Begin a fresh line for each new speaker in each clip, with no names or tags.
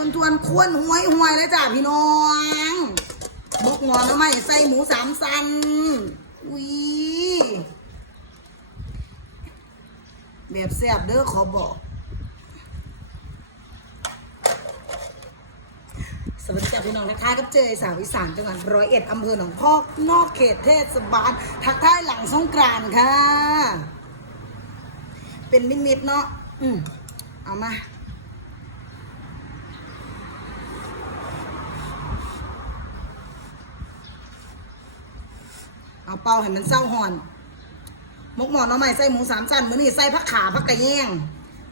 ทวนทวนๆควนหวยหวยเลยจ้ะพี่น้องมกงอนแล้วไหมใส่หมูสามสันอุ้ยแบบแซ่บเด้อขอบอก สวัสดีจ้าพี่น้องนะคะกับเจยสาวอีสานจังหวัดร้อยเอ็ดอำเภอหนองพอกนอกเขตเทศบาลทักทายหลังสงกรานค่ะ เป็นมิดมิดๆเนาะอืมเอามา เอาเป่าให้มันเศร้าหอนมกหมอนเอาใหม่ใส่หมูสามชั้นมื้อนี้ใส่ผักขาผักกระแยง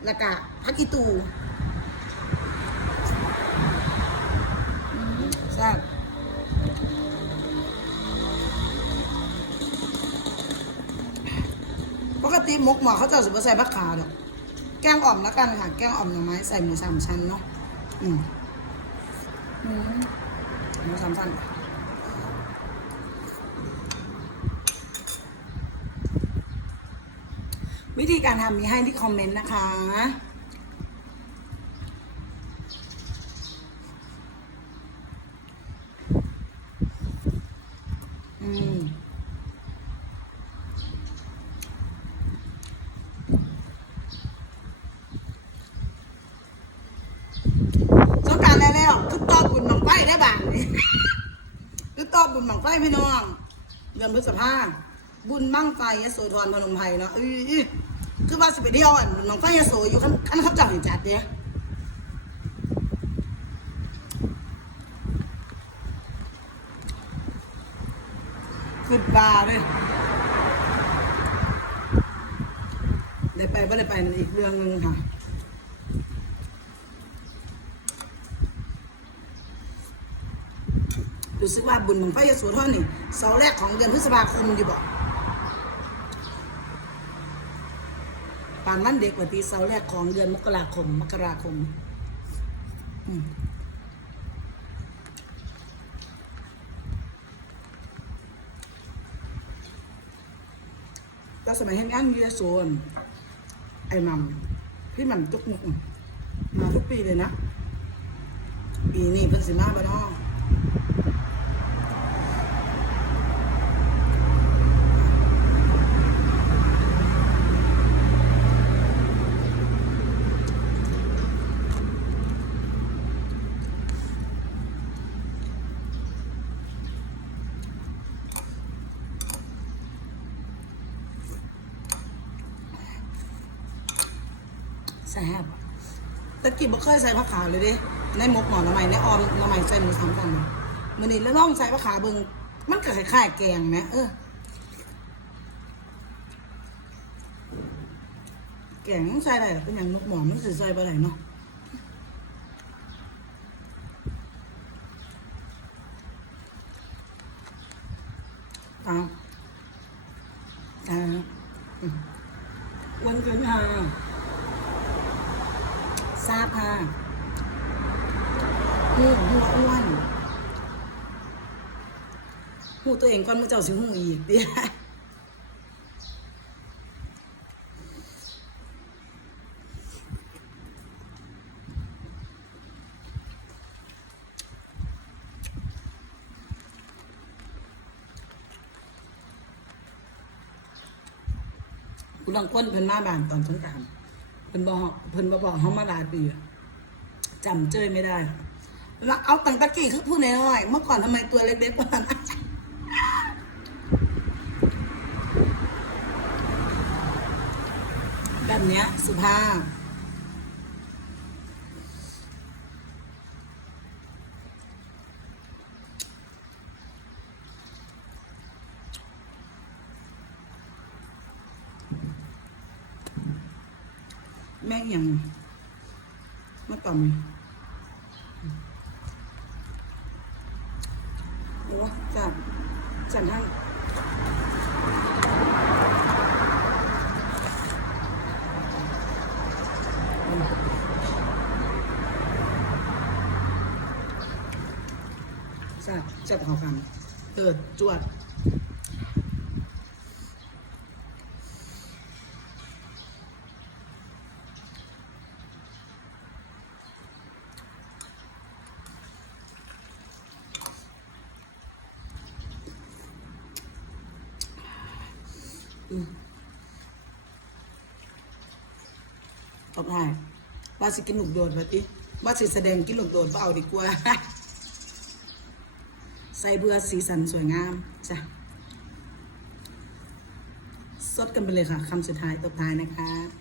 แล้วก็ผักอีตูแซ่บปกติมกหมอเขาจะสุบใส่ผักขาดอกแกงอ่อมแล้วกันค่ะ แกงอ่อมหน่อไม้ใส่หมูสามชั้นเนาะอืมหมูสามชั้น วิธีการทำมีให้ที่คอมเมนต์นะคะ อืมสงการแล้วแล้วคือตอบบุญบังไฟได้บ้างนี่คือตอบบุญบังไฟพี่น้องเดือนพฤษภา บุญบังไฟยโสธรพนมไพรเนาะอื้อคือว่าสิไปเที่ยวอะบุญบังไฟยโสอยู่ขั้นขั้นขับจังเห็นจัดเนี่ยขึ้นบาเลยได้ไปไม่ได้ไปอีกเรื่องหนึงค่ะรู้สึกว่าบุญของพระยโสธรนี่เสาร์แรกของเดือนพฤษภาคมดีบอก ปานวันเด็กวันที่เสาร์แรกของเดือนมกราคม มกราคมอืมก็สมัยเห็นงานมีโซนไอ้มัมพี่หมันตุกมุกมาทุกปีเลยนะ ปีนี้เพิ่นสิมาบ่เนาะแซ่บตะกี้บ่เคยใส่ผักขาวเลยเดิในหมกหมอหน่อไม้ในออมหน่อไม้ใส่หมูสามกันมื้อนี้แล้วลองใส่ผักขาวเบิ่งมันก็คล้ายๆแกงแหมเออแกงใส่ได้หรอเป็นอย่างมกหมอมันสิใส่บ่ได้เนาะตามตามอืมวันเกินค่ะ ทราบค่ะหูหูอ้วนหูตัวเองก่อนมือเจ้าสิหูอีกเดี๋ยวคุณลังก้นเพิ่นมาบ้านตอนสงกราร เพิ่นบอกเพิ่นบ่บอกเฮามาหลายปีอะจำเจ้ยไม่ได้แล้วเอาตังตะกี้คือพูดน้อยๆเมื่อก่อนทำไมตัวเล็กๆกว่านั้นแบบเนี้ยสุภาพ แม่งยังมื่อก่อมโอ้จับจันท่านจับจับเขากันเติดจวด ตบท้ว่าสิกินลูกโดดมาติว่าสิแสดงกินลูกโดดบ่เอาดีกว่า ใส่เบื่อสีสันสวยงามจ้ะสดกันไปเลยค่ะคำสุดท้ายตบท้ายนะคะ